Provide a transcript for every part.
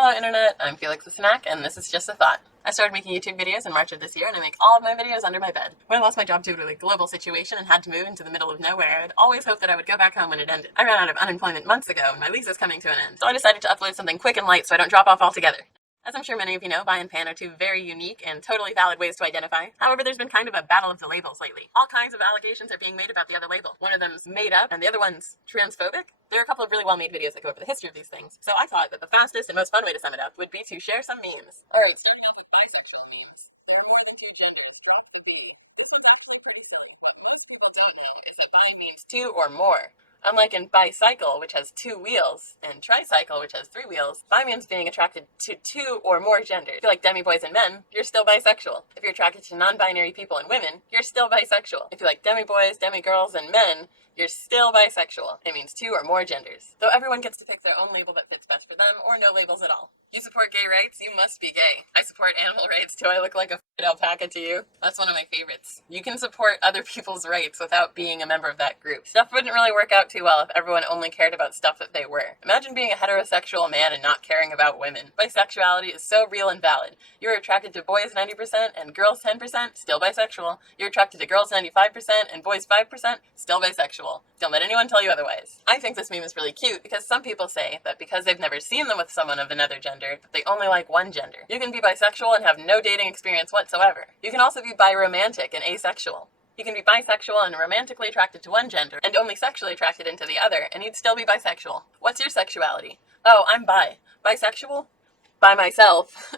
Hello Internet, I'm Felix the Snack, and this is Just a Thought. I started making YouTube videos in March of this year, and I make all of my videos under my bed. When I lost my job due to a global situation and had to move into the middle of nowhere, I would always hope that I would go back home when it ended. I ran out of unemployment months ago, and my lease is coming to an end, so I decided to upload something quick and light so I don't drop off altogether. As I'm sure many of you know, bi and pan are two very unique and totally valid ways to identify. However, there's been kind of a battle of the labels lately. All kinds of allegations are being made about the other label. One of them's made up, and the other one's transphobic. There are a couple of really well-made videos that go over the history of these things, so I thought that the fastest and most fun way to sum it up would be to share some memes. Alright, starting off with bisexual memes. There are more than two genders. Drop the B. This one's actually pretty silly. What most people don't know is that bi means two or more. Unlike in bicycle, which has two wheels, and tricycle, which has three wheels, bi means being attracted to two or more genders. If you like demi-boys and men, you're still bisexual. If you're attracted to non-binary people and women, you're still bisexual. If you like demi-boys, demi-girls, and men, you're still bisexual. It means two or more genders. Though everyone gets to pick their own label that fits best for them, or no labels at all. You support gay rights? You must be gay. I support animal rights. Do I look like a alpaca to you? That's one of my favorites. You can support other people's rights without being a member of that group. Stuff wouldn't really work out too well if everyone only cared about stuff that they were. Imagine being a heterosexual man and not caring about women. Bisexuality is so real and valid. You're attracted to boys 90% and girls 10%, still bisexual. You're attracted to girls 95% and boys 5%, still bisexual. Don't let anyone tell you otherwise. I think this meme is really cute because some people say that because they've never seen them with someone of another gender, that they only like one gender. You can be bisexual and have no dating experience whatsoever. You can also be biromantic and asexual. You can be bisexual and romantically attracted to one gender, and only sexually attracted into the other, and you'd still be bisexual. What's your sexuality? Oh, I'm bi. Bisexual? By myself.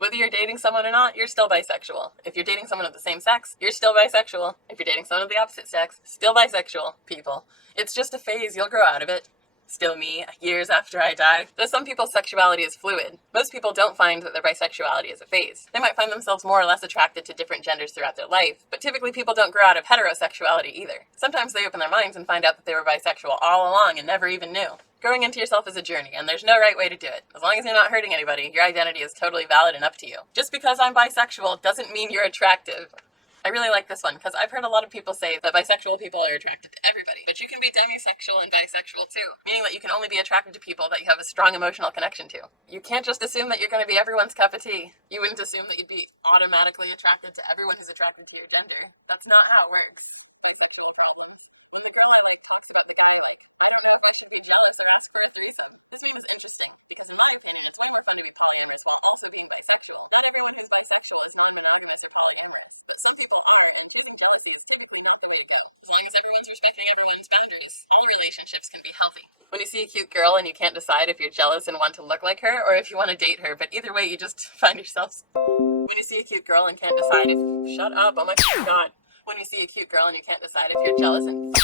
Whether you're dating someone or not, you're still bisexual. If you're dating someone of the same sex, you're still bisexual. If you're dating someone of the opposite sex, still bisexual, people. It's just a phase, you'll grow out of it. Still me, years after I die. Though some people's sexuality is fluid. Most people don't find that their bisexuality is a phase. They might find themselves more or less attracted to different genders throughout their life, but typically people don't grow out of heterosexuality either. Sometimes they open their minds and find out that they were bisexual all along and never even knew. Growing into yourself is a journey, and there's no right way to do it. As long as you're not hurting anybody, your identity is totally valid and up to you. Just because I'm bisexual doesn't mean you're attractive. I really like this one because I've heard a lot of people say that bisexual people are attracted to everybody, but you can be demisexual and bisexual too, meaning that you can only be attracted to people that you have a strong emotional connection to. You can't just assume that you're going to be everyone's cup of tea. You wouldn't assume that you'd be automatically attracted to everyone who's attracted to your gender. That's not how it works. That's the problem. When the girl talks about the guy I don't know if I should be jealous or ask for a threesome. This is interesting because Carl's women, well, if I do tell you, also being bisexual. Not everyone who's bisexual is non-monogamous or polyamorous. But some people are, and taking jealousy is typically not the way to go. As long as everyone's respecting everyone's boundaries, all relationships can be healthy. When you see a cute girl and you can't decide if you're jealous and want to look like her, or if you want to date her, but either way, you just find yourself. When you see a cute girl and can't decide if. Shut up, oh my god. When you see a cute girl and you can't decide if you're jealous and.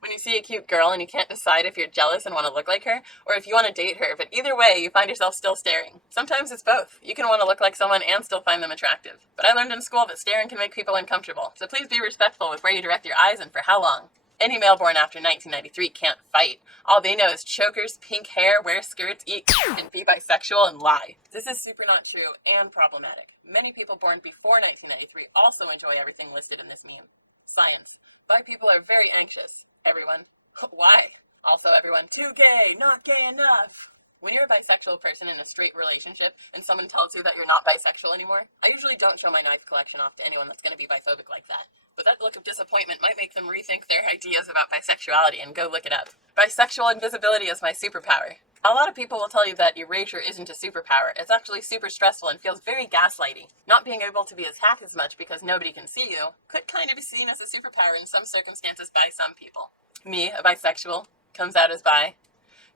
When you see a cute girl and you can't decide if you're jealous and want to look like her, or if you want to date her, but either way, you find yourself still staring. Sometimes it's both. You can want to look like someone and still find them attractive. But I learned in school that staring can make people uncomfortable, so please be respectful with where you direct your eyes and for how long. Any male born after 1993 can't fight. All they know is chokers, pink hair, wear skirts, eat and be bisexual and lie. This is super not true and problematic. Many people born before 1993 also enjoy everything listed in this meme. Science. Bi people are very anxious. Everyone. Why? Also everyone. Too gay, not gay enough. When you're a bisexual person in a straight relationship and someone tells you that you're not bisexual anymore, I usually don't show my knife collection off to anyone that's going to be biphobic like that. But that look of disappointment might make them rethink their ideas about bisexuality and go look it up. Bisexual invisibility is my superpower. A lot of people will tell you that erasure isn't a superpower. It's actually super stressful and feels very gaslighty. Not being able to be attacked as much because nobody can see you could kind of be seen as a superpower in some circumstances by some people. Me, a bisexual, comes out as bi.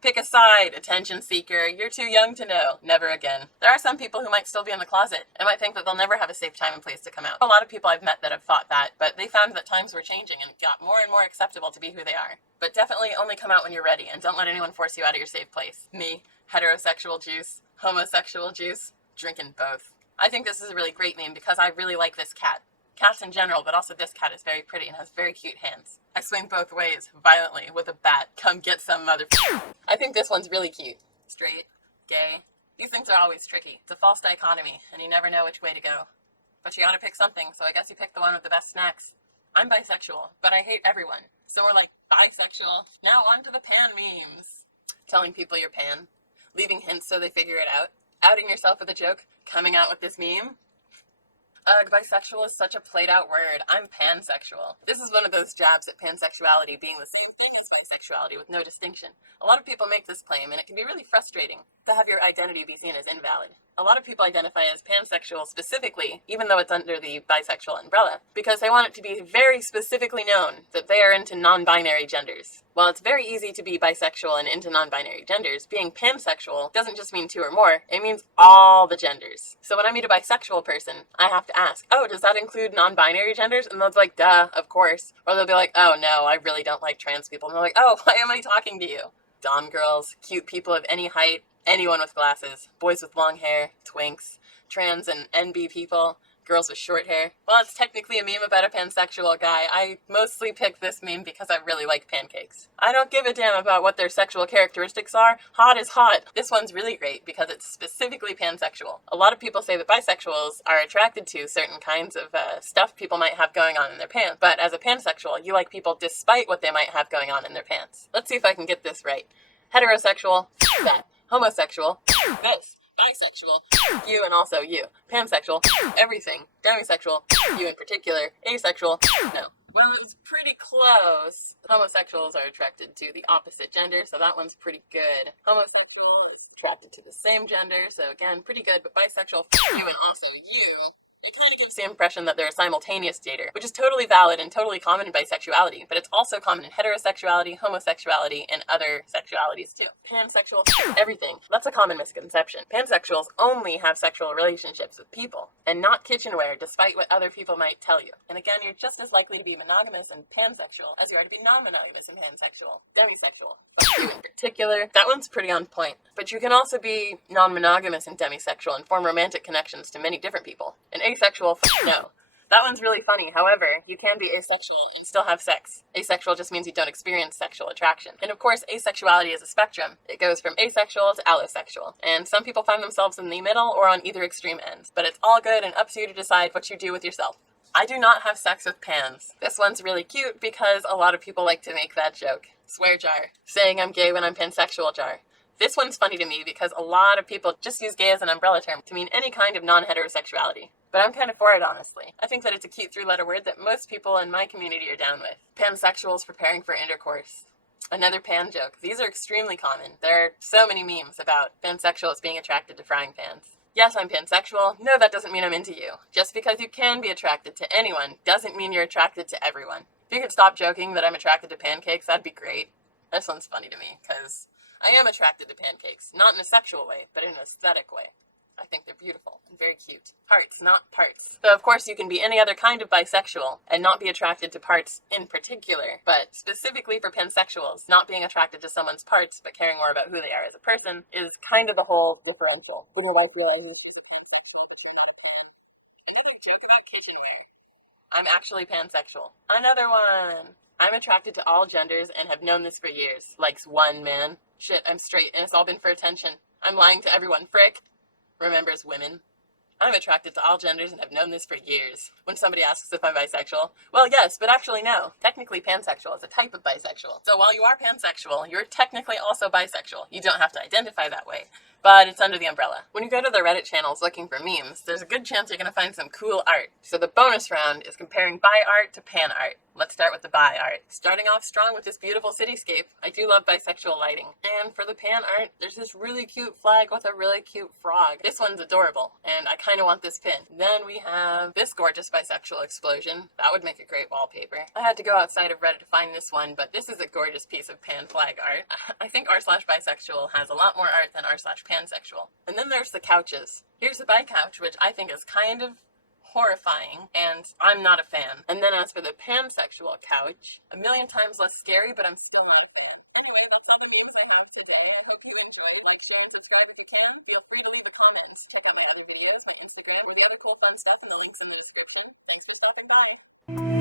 Pick a side, attention seeker, you're too young to know, never again. There are some people who might still be in the closet and might think that they'll never have a safe time and place to come out. A lot of people I've met that have thought that, but they found that times were changing and it got more and more acceptable to be who they are. But definitely only come out when you're ready and don't let anyone force you out of your safe place. Me, heterosexual juice, homosexual juice, drinking both. I think this is a really great meme because I really like this cat. Cats in general, but also this cat is very pretty and has very cute hands. I swing both ways, violently, with a bat. Come get some I think this one's really cute. Straight, gay. These things are always tricky. It's a false dichotomy, and you never know which way to go. But you gotta pick something, so I guess you pick the one with the best snacks. I'm bisexual, but I hate everyone. So we're like, bisexual. Now on to the pan memes. Telling people you're pan. leaving hints so they figure it out, outing yourself with a joke, coming out with this meme. Ugh, bisexual is such a played out word. I'm pansexual. This is one of those jabs at pansexuality being the same thing as bisexuality with no distinction. A lot of people make this claim, and it can be really frustrating to have your identity be seen as invalid. A lot of people identify as pansexual specifically, even though it's under the bisexual umbrella, because they want it to be very specifically known that they are into non-binary genders. While it's very easy to be bisexual and into non-binary genders, being pansexual doesn't just mean two or more, it means all the genders. So when I meet a bisexual person, I have to ask, oh, does that include non-binary genders? And they'll be like, duh, of course. Or they'll be like, oh no, I really don't like trans people. And they're like, oh, why am I talking to you? Dom girls, cute people of any height, anyone with glasses, boys with long hair, twinks, trans and NB people, girls with short hair. Well, it's technically a meme about a pansexual guy. I mostly picked this meme because I really like pancakes. I don't give a damn about what their sexual characteristics are. Hot is hot. This one's really great because it's specifically pansexual. A lot of people say that bisexuals are attracted to certain kinds of stuff people might have going on in their pants, but as a pansexual, you like people despite what they might have going on in their pants. Let's see if I can get this right. Heterosexual, that. Homosexual, this. Bisexual, you and also you. Pansexual, everything. Demisexual, you in particular. Asexual, no. Well, it's pretty close. Homosexuals are attracted to the opposite gender, so that one's pretty good. Homosexual is attracted to the same gender, so again, pretty good. But bisexual, you and also you, it kind of gives the impression that they're a simultaneous dater, which is totally valid and totally common in bisexuality, but it's also common in heterosexuality, homosexuality, and other sexualities too. Pansexual, everything. That's a common misconception. Pansexuals only have sexual relationships with people, and not kitchenware, despite what other people might tell you. And again, you're just as likely to be monogamous and pansexual as you are to be non-monogamous and pansexual. Demisexual, you in particular, that one's pretty on point. But you can also be non-monogamous and demisexual and form romantic connections to many different people. And asexual, no. That one's really funny. However, you can be asexual and still have sex. Asexual just means you don't experience sexual attraction. And of course, asexuality is a spectrum. It goes from asexual to allosexual. And some people find themselves in the middle or on either extreme end. But it's all good and up to you to decide what you do with yourself. I do not have sex with pans. This one's really cute because a lot of people like to make that joke. Swear jar. Saying I'm gay when I'm pansexual jar. This one's funny to me because a lot of people just use gay as an umbrella term to mean any kind of non-heterosexuality. But I'm kind of for it, honestly. I think that it's a cute three-letter word that most people in my community are down with. Pansexuals preparing for intercourse. Another pan joke. These are extremely common. There are so many memes about pansexuals being attracted to frying pans. Yes, I'm pansexual. No, that doesn't mean I'm into you. Just because you can be attracted to anyone doesn't mean you're attracted to everyone. If you could stop joking that I'm attracted to pancakes, that'd be great. This one's funny to me, because I am attracted to pancakes. Not in a sexual way, but in an aesthetic way. I think they're beautiful and very cute. Hearts, not parts. So of course you can be any other kind of bisexual and not be attracted to parts in particular, but specifically for pansexuals, not being attracted to someone's parts but caring more about who they are as a person is kind of the whole differential. When your wife realizes joke about kitchenware. I'm actually pansexual. Another one. I'm attracted to all genders and have known this for years. Likes one man. Shit, I'm straight and it's all been for attention. I'm lying to everyone. Frick. Remembers women. I'm attracted to all genders and have known this for years. When somebody asks if I'm bisexual, well, yes, but actually no. Technically pansexual is a type of bisexual. So while you are pansexual, you're technically also bisexual. You don't have to identify that way, but it's under the umbrella. When you go to the Reddit channels looking for memes, there's a good chance you're going to find some cool art. So the bonus round is comparing bi art to pan art. Let's start with the bi art. Starting off strong with this beautiful cityscape. I do love bisexual lighting. And for the pan art, there's this really cute flag with a really cute frog. This one's adorable, and I kind of want this pin. Then we have this gorgeous bisexual explosion. That would make a great wallpaper. I had to go outside of Reddit to find this one, but this is a gorgeous piece of pan flag art. I think r/bisexual has a lot more art than r/pansexual. And then there's the couches. Here's the bi couch, which I think is kind of horrifying, and I'm not a fan. And then as for the pansexual couch, a million times less scary, but I'm still not a fan. Anyway, that's all the memes I have today. I hope you enjoyed. Like, share, and subscribe if you can. Feel free to leave a comment. Check out my other videos, my Instagram, or the other cool fun stuff, and the links in the description. Thanks for stopping by.